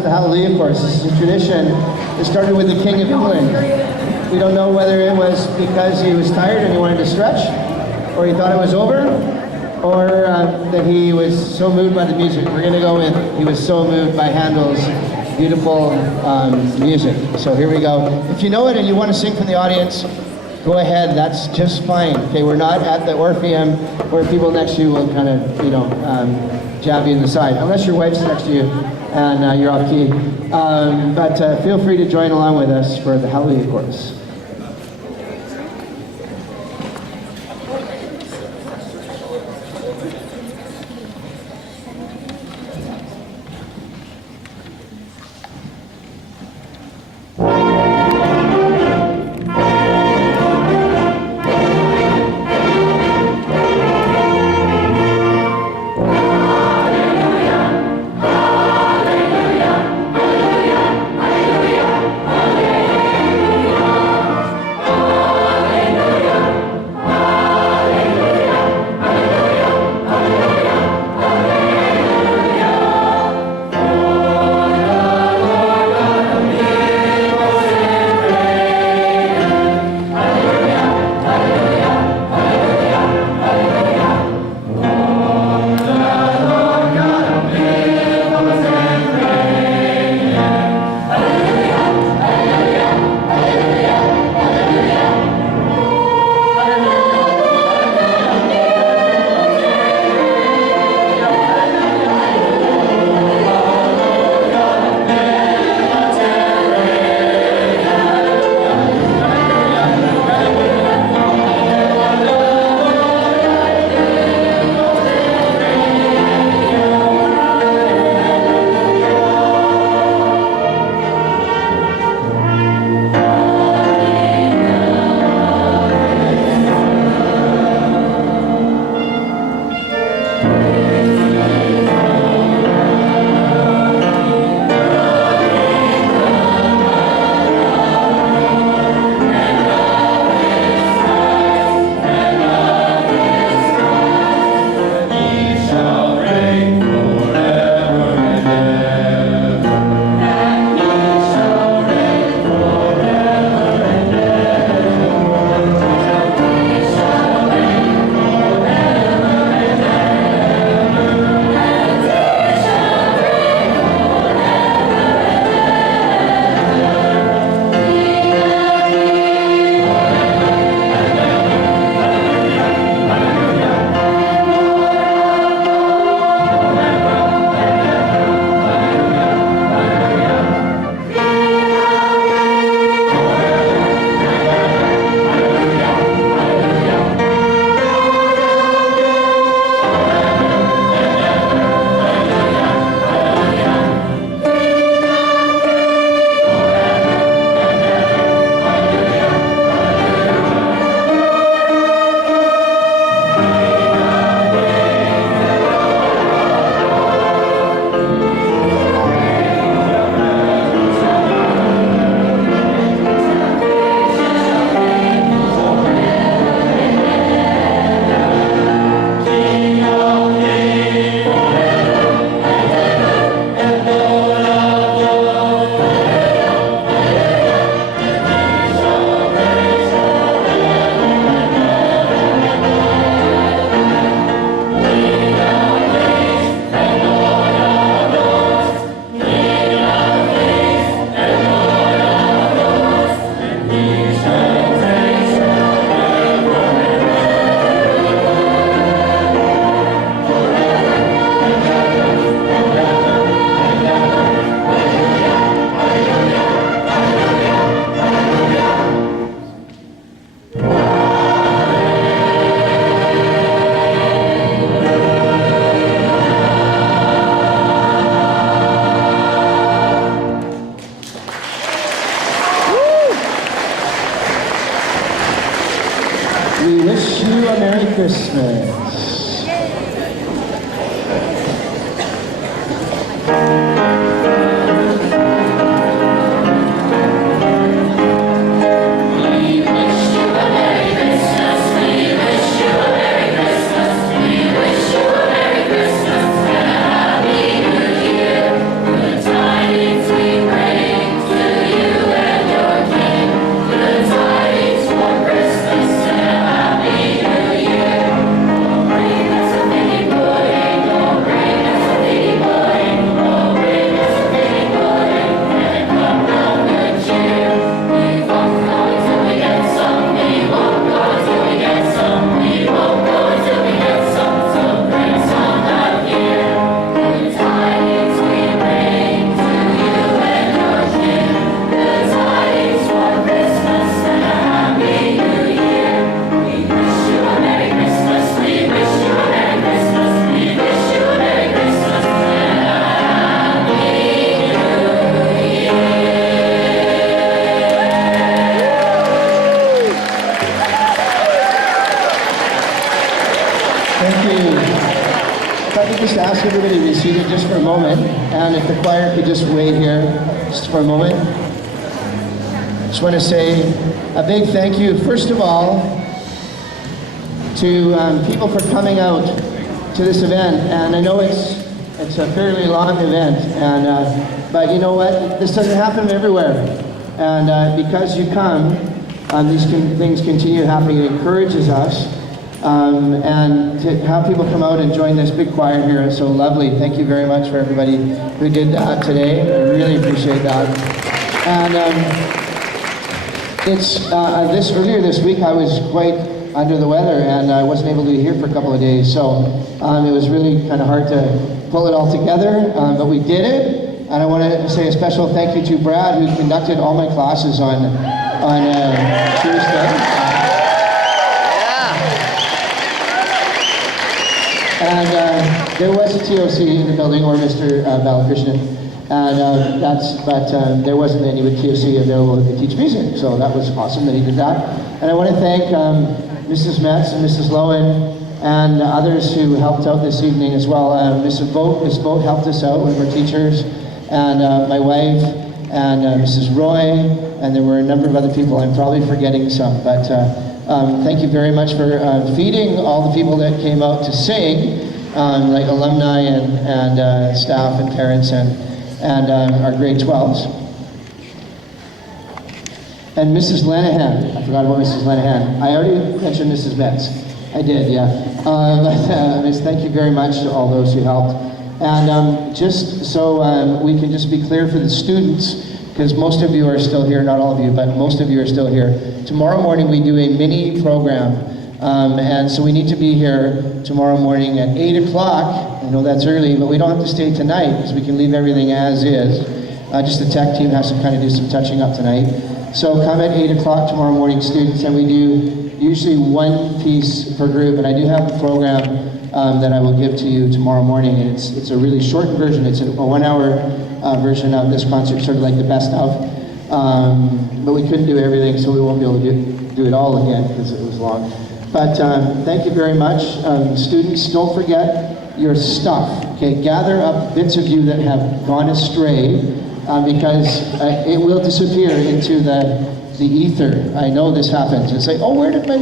with the Hallelujah Chorus. This is a tradition that started with the King of England. We don't know whether it was because he was tired and he wanted to stretch, or he thought it was over, or that he was so moved by the music. We're going to go with he was so moved by Handel's beautiful music. So here we go. If you know it and you want to sing from the audience, go ahead, that's just fine. Okay, we're not at the Orpheum where people next to you will kind of, you know, jab you in the side, unless your wife's next to you and you're off key. But feel free to join along with us for the Hallelujah Chorus. We wish you a Merry Christmas. Tidings ask everybody to be seated just for a moment, and if the choir could just wait here just for a moment. Just want to say a big thank you, first of all, to people for coming out to this event. And I know it's a fairly long event, and but you know what? This doesn't happen everywhere. And because you come, these things continue happening. It encourages us. And to have people come out and join this big choir here is so lovely. Thank you very much for everybody who did that today. I really appreciate that. And earlier this week I was quite under the weather and I wasn't able to be here for a couple of days. So it was really kind of hard to pull it all together, but we did it. And I want to say a special thank you to Brad, who conducted all my classes on Tuesday. And there was a TOC in the building, or Mr. Balakrishnan, and there wasn't any with TOC available to teach music, so that was awesome that he did that. And I want to thank Mrs. Metz and Mrs. Lowen and others who helped out this evening as well. Miss Vogt helped us out, one of our teachers, and my wife, and Mrs. Roy, and there were a number of other people. I'm probably forgetting some, but thank you very much for feeding all the people that came out to sing, like alumni and staff and parents and our grade 12s. And Mrs. Lanahan, I forgot about Mrs. Lanahan. I already mentioned Mrs. Metz. I did, yeah. Thank you very much to all those who helped. And just so we can just be clear for the students, because most of you are still here, not all of you, but most of you are still here. Tomorrow morning we do a mini program, and so we need to be here tomorrow morning at 8 o'clock. I know that's early, but we don't have to stay tonight, because we can leave everything as is. Just the tech team has to kind of do some touching up tonight. So come at 8 o'clock tomorrow morning, students, and we do usually one piece per group, and I do have a program that I will give to you tomorrow morning, and it's a really shortened version. It's a 1 hour version of this concert, sort of like the best of, but we couldn't do everything, so we won't be able to do it all again because it was long. But thank you very much. Students, don't forget your stuff. Okay, gather up bits of you that have gone astray, because it will disappear into the ether. I know this happens. It's like, oh, where did my